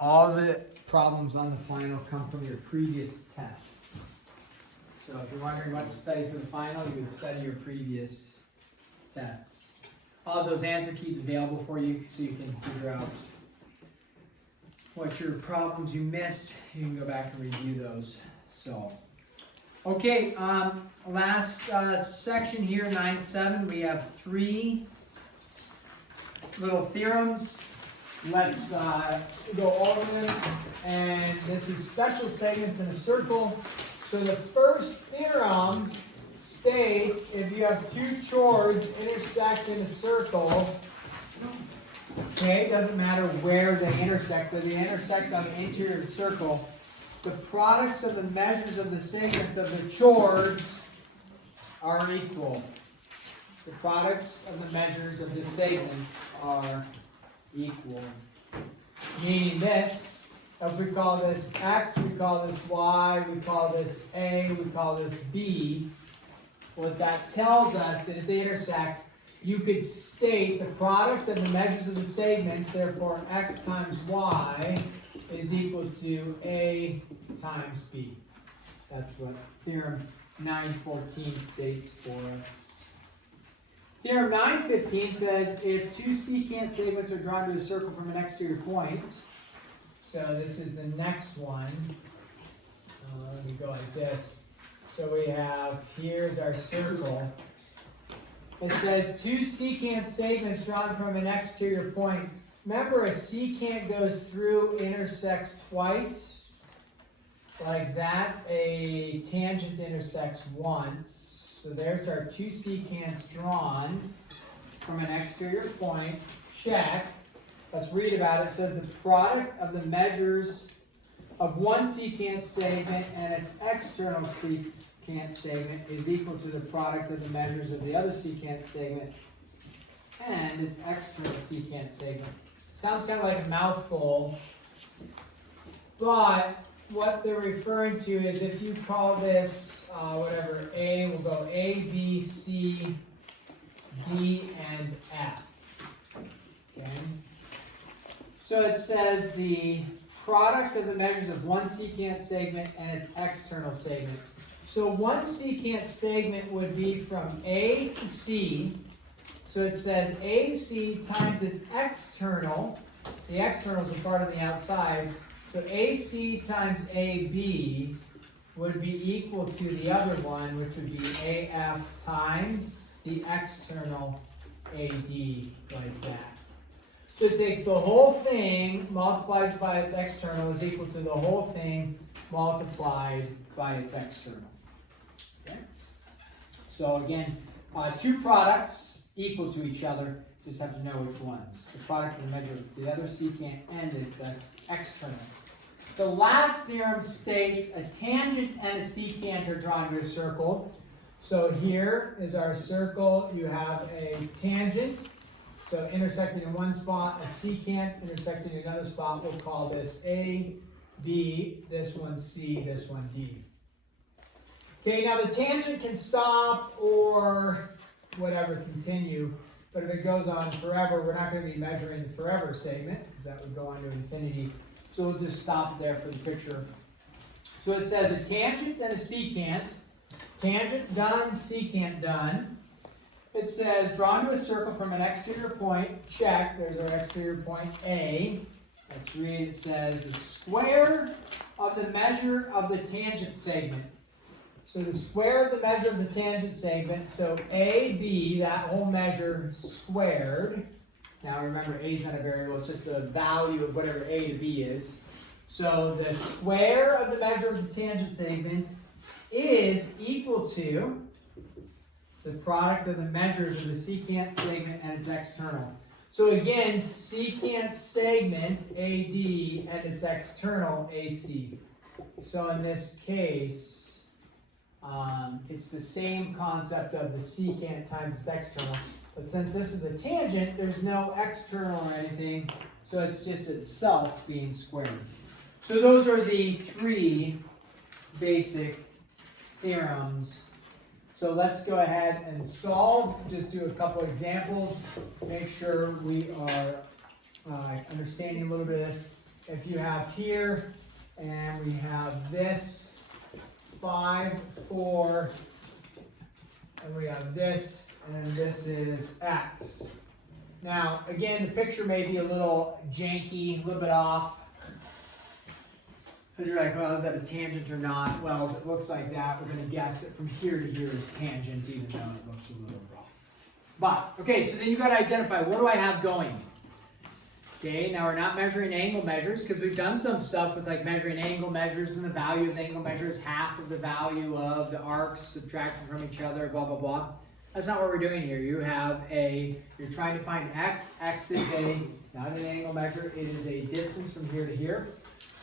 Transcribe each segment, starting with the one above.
all the problems on the final come from your previous tests. So if you're wondering what to study for the final, you would study your previous tests. All of those answer keys available for you so you can figure out what your problems you missed. You can go back and review those. So, okay, last section here, 9.7, we have 3 little theorems. Let's go over them. And this is special segments in a circle. So the first theorem states if you have 2 chords intersect in a circle, okay, it doesn't matter where they intersect, but they intersect on the interior of the circle, the products of the measures of the segments of the chords are equal. The products of the measures of the segments are equal. Meaning this, if we call this X, we call this Y, we call this A, we call this B, what that tells us that if they intersect, you could state the product of the measures of the segments, therefore X times Y is equal to A times B. That's what theorem 9.14 states for us. Theorem 9.15 says if 2 secant segments are drawn to a circle from an exterior point, so this is the next one. Let me go like this. So we have, here's our circle. It says 2 secant segments drawn from an exterior point. Remember, a secant goes through, intersects twice. Like that. A tangent intersects once. So there's our 2 secants drawn from an exterior point. Check. Let's read about it. It says the product of the measures of one secant segment and its external secant segment is equal to the product of the measures of the other secant segment and its external secant segment. Sounds kind of like a mouthful, but what they're referring to is if you call this, whatever, A, we'll go A, B, C, D, and F. Okay? So it says the product of the measures of one secant segment and its external segment. So one secant segment would be from A to C. So it says AC times its external. The external is a part of the outside. So AC times AB would be equal to the other one, which would be AF times the external AD, like that. So it takes the whole thing, multiplies by its external, is equal to the whole thing multiplied by its external. Okay? So again, 2 products equal to each other, just have to know which ones. The product of the measure of the other secant and its external. The last theorem states a tangent and a secant are drawn to a circle. So here is our circle. You have a tangent. So intersecting in one spot, a secant intersecting in another spot, we'll call this A, B, this one C, this one D. Okay, now the tangent can stop or whatever, continue, but if it goes on forever, we're not going to be measuring the forever segment, because that would go on to infinity. So we'll just stop there for the picture. So it says a tangent and a secant. Tangent done, secant done. It says, drawn to a circle from an exterior point, check, there's our exterior point A. Let's read, it says, the square of the measure of the tangent segment. So the square of the measure of the tangent segment, so AB, that whole measure squared. Now remember, A is not a variable, it's just the value of whatever A to B is. So the square of the measure of the tangent segment is equal to the product of the measures of the secant segment and its external. So again, secant segment AD and its external AC. So in this case, it's the same concept of the secant times its external. But since this is a tangent, there's no external or anything, so it's just itself being squared. So those are the 3 basic theorems. So let's go ahead and solve. Just do a couple examples. Make sure we are understanding a little bit of this. if you have here, and we have this 5, 4, and we have this, and this is x. Now, again, the picture may be a little janky, a little bit off. Because you're like, well, is that a tangent or not? Well, if it looks like that, we're going to guess that from here to here is tangent, even though it looks a little rough. But, okay, so then you got to identify, what do I have going? Okay, now we're not measuring angle measures, because we've done some stuff with like measuring angle measures, and the value of the angle measure is half of the value of the arcs subtracted from each other, blah, blah, blah. That's not what we're doing here. You're trying to find x. X is not an angle measure, it is a distance from here to here.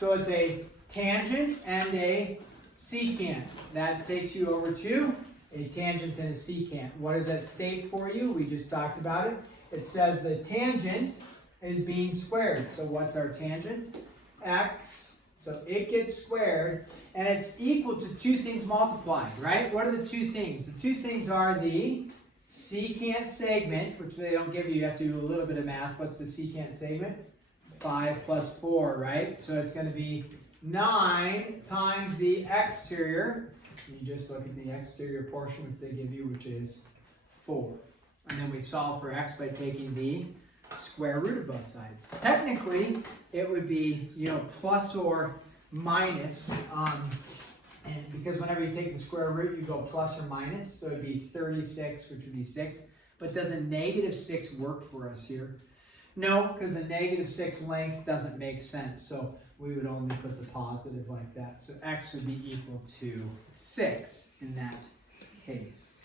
So it's a tangent and a secant. That takes you over to a tangent and a secant. What does that state for you? We just talked about it. It says the tangent is being squared. So what's our tangent? X. So it gets squared, and it's equal to two things multiplied, right? What are the two things? The two things are the secant segment, which they don't give you. You have to do a little bit of math. What's the secant segment? 5 plus 4, right? So it's going to be 9 times the exterior. You just look at the exterior portion which they give you, which is 4. And then we solve for x by taking the square root of both sides. Technically, it would be, plus or minus, and because whenever you take the square root, you go plus or minus, so it'd be 36, which would be 6. But does a negative 6 work for us here? No, because a negative 6 length doesn't make sense, so we would only put the positive like that. So x would be equal to 6 in that case.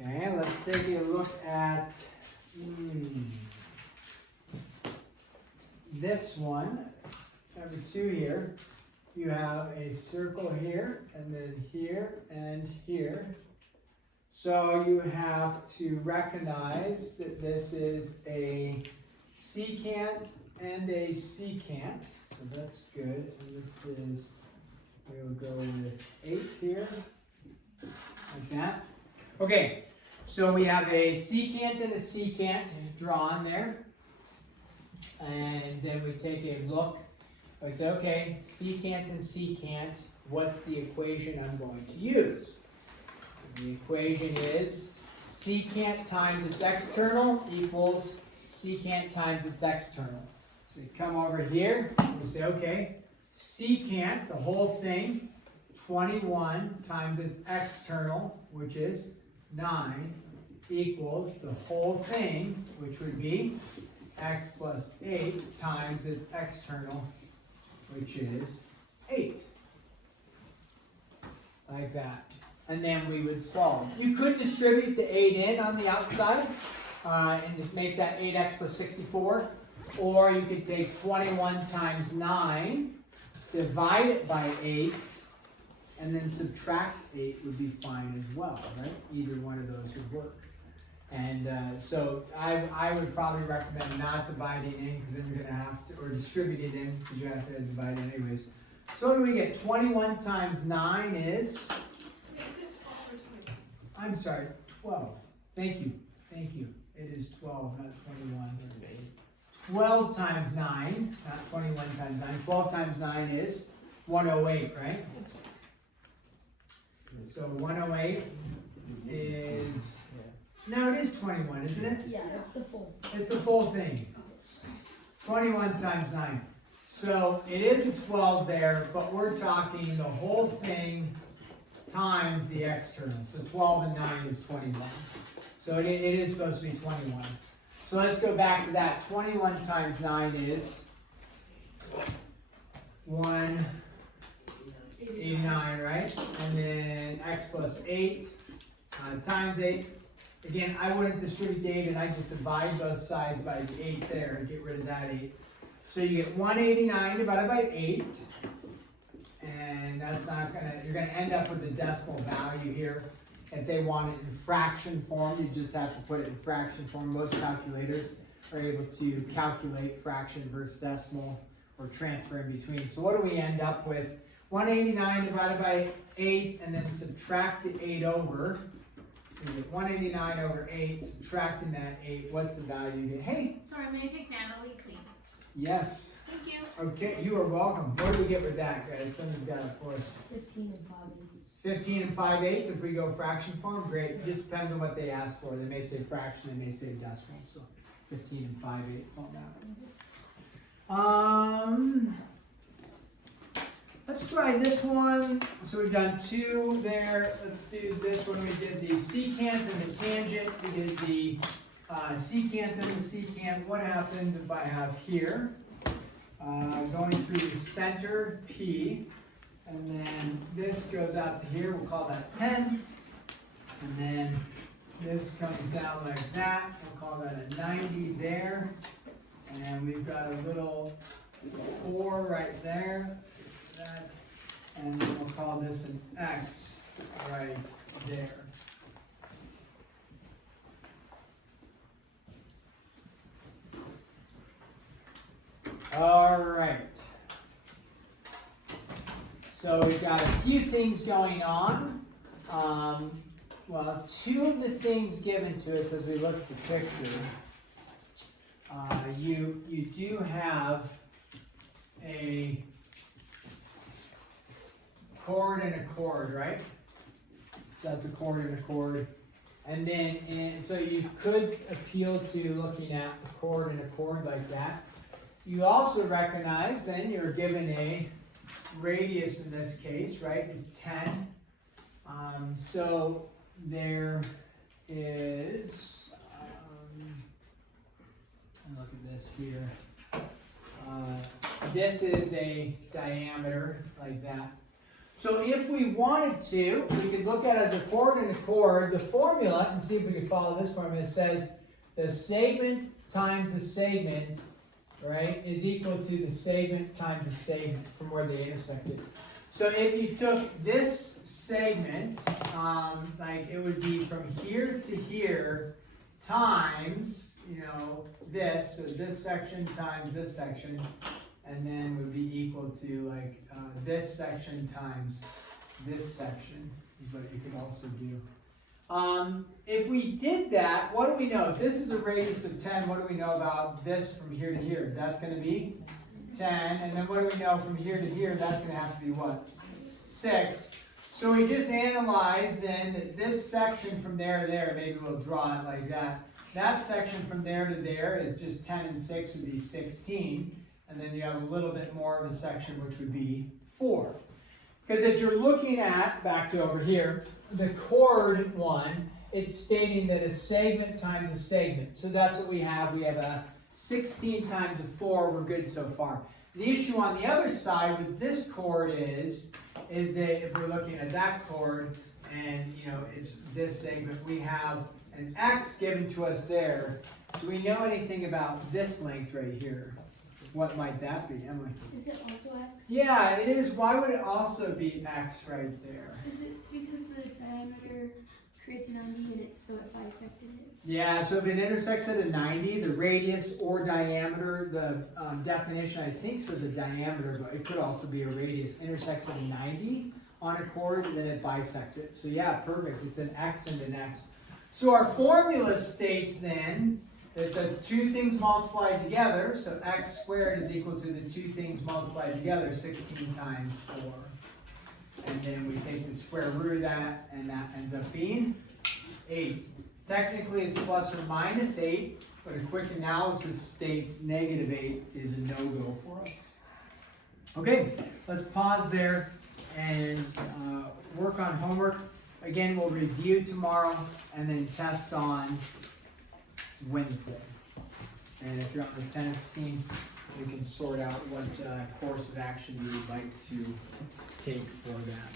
Okay, let's take a look at this one, number 2 here. You have a circle here, and then here, and here. So you have to recognize that this is a secant and a secant. So that's good. And this is, we will go with 8 here, like that. Okay. So we have a secant and a secant drawn there. And then we take a look. We say, okay, secant and secant, what's the equation I'm going to use? The equation is secant times its external equals secant times its external. So we come over here, and we say, okay, secant, the whole thing, 21 times its external, which is 9, equals the whole thing, which would be x plus 8 times its external, which is 8. Like that. And then we would solve. You could distribute the 8 in on the outside and just make that 8x plus 64. Or you could take 21 times 9, divide it by 8, and then subtract 8 would be fine as well, right? Either one of those would work. And so I would probably recommend not dividing in, because then you're going to have to, or distribute it in, because you have to divide it anyways. So what do we get? 21 times 9 is? Is it 12 or 20? I'm sorry, 12. Thank you. Thank you. It is 12, not 21. 12 times 9, not 21 times 9. 12 times 9 is 108, right? So 108 is, no, it is 21, isn't it? Yeah, it's the full. It's the full thing. 21 times 9. So it is a 12 there, but we're talking the whole thing times the external. So 12 and 9 is 21. So it is supposed to be 21. So let's go back to that. 21 times 9 is 189, right? And then x plus 8 times 8. Again, I wouldn't distribute the 8, and I just divide both sides by the 8 there and get rid of that 8. So you get 189 divided by 8. And that's not you're gonna end up with a decimal value here. If they want it in fraction form, you just have to put it in fraction form. Most calculators are able to calculate fraction versus decimal or transfer in between. So what do we end up with? 189 divided by 8, and then subtract the 8 over. So you get 189 over 8, subtracting that 8. What's the value you get? Hey! Sorry, may I take Natalie, please? Yes. Okay, you are welcome. What do we get with that, guys? Someone's got it for us. 15 and 5/8. 15 and 5/8 if we go fraction form, great. It just depends on what they ask for. They may say fraction, they may say decimal. So 15 and 5/8 on that. Let's try this one. So we've done 2 there. Let's do this one. We did the secant and the tangent. We did the secant and the secant. What happens if I have here, going through the center, P, and then this goes out to here, we'll call that 10, and then this comes down like that, we'll call that a 90 there, and we've got a little 4 right there, that, and then we'll call this an X right there. All right. So we've got a few things going on. Well, 2 of the things given to us as we look at the picture, you do have a chord and a chord, right? So that's a chord and a chord. And then, so you could appeal to looking at a chord and a chord like that. You also recognize then you're given a radius in this case, right, is 10. So there is, look at this here. This is a diameter like that. So if we wanted to, we could look at it as a chord and a chord, the formula, and see if we can follow this formula. It says the segment times the segment, right, is equal to the segment times the segment from where they intersected. So if you took this segment, like it would be from here to here times, this, so this section times this section, and then would be equal to like this section times this section is what you could also do. If we did that, what do we know? If this is a radius of 10, what do we know about this from here to here? That's going to be 10. And then what do we know from here to here? That's going to have to be what? 6. So we just analyze then that this section from there to there, maybe we'll draw it like that. That section from there to there is just 10 and 6 would be 16. And then you have a little bit more of a section which would be 4. Because if you're looking at, back to over here, the chord one, it's stating that a segment times a segment. So that's what we have. We have a 16 times a 4. We're good so far. The issue on the other side with this chord is that if we're looking at that chord and it's this segment, we have an X given to us there. Do we know anything about this length right here? What might that be, Emily? Is it also X? Yeah, it is. Why would it also be X right there? Is it because the diameter creates a 90 and so it bisected it? Yeah, so if it intersects at a 90, the radius or diameter, the definition I think says a diameter, but it could also be a radius, intersects at a 90 on a chord, then it bisects it. So yeah, perfect. It's an X and an X. So our formula states then that the 2 things multiplied together, so x squared is equal to the 2 things multiplied together, 16 times 4. And then we take the square root of that, and that ends up being 8. Technically it's plus or minus 8, but a quick analysis states negative 8 is a no-go for us. Okay, let's pause there and work on homework. Again, we'll review tomorrow and then test on Wednesday. And if you're on the tennis team, we can sort out what course of action you would like to take for that.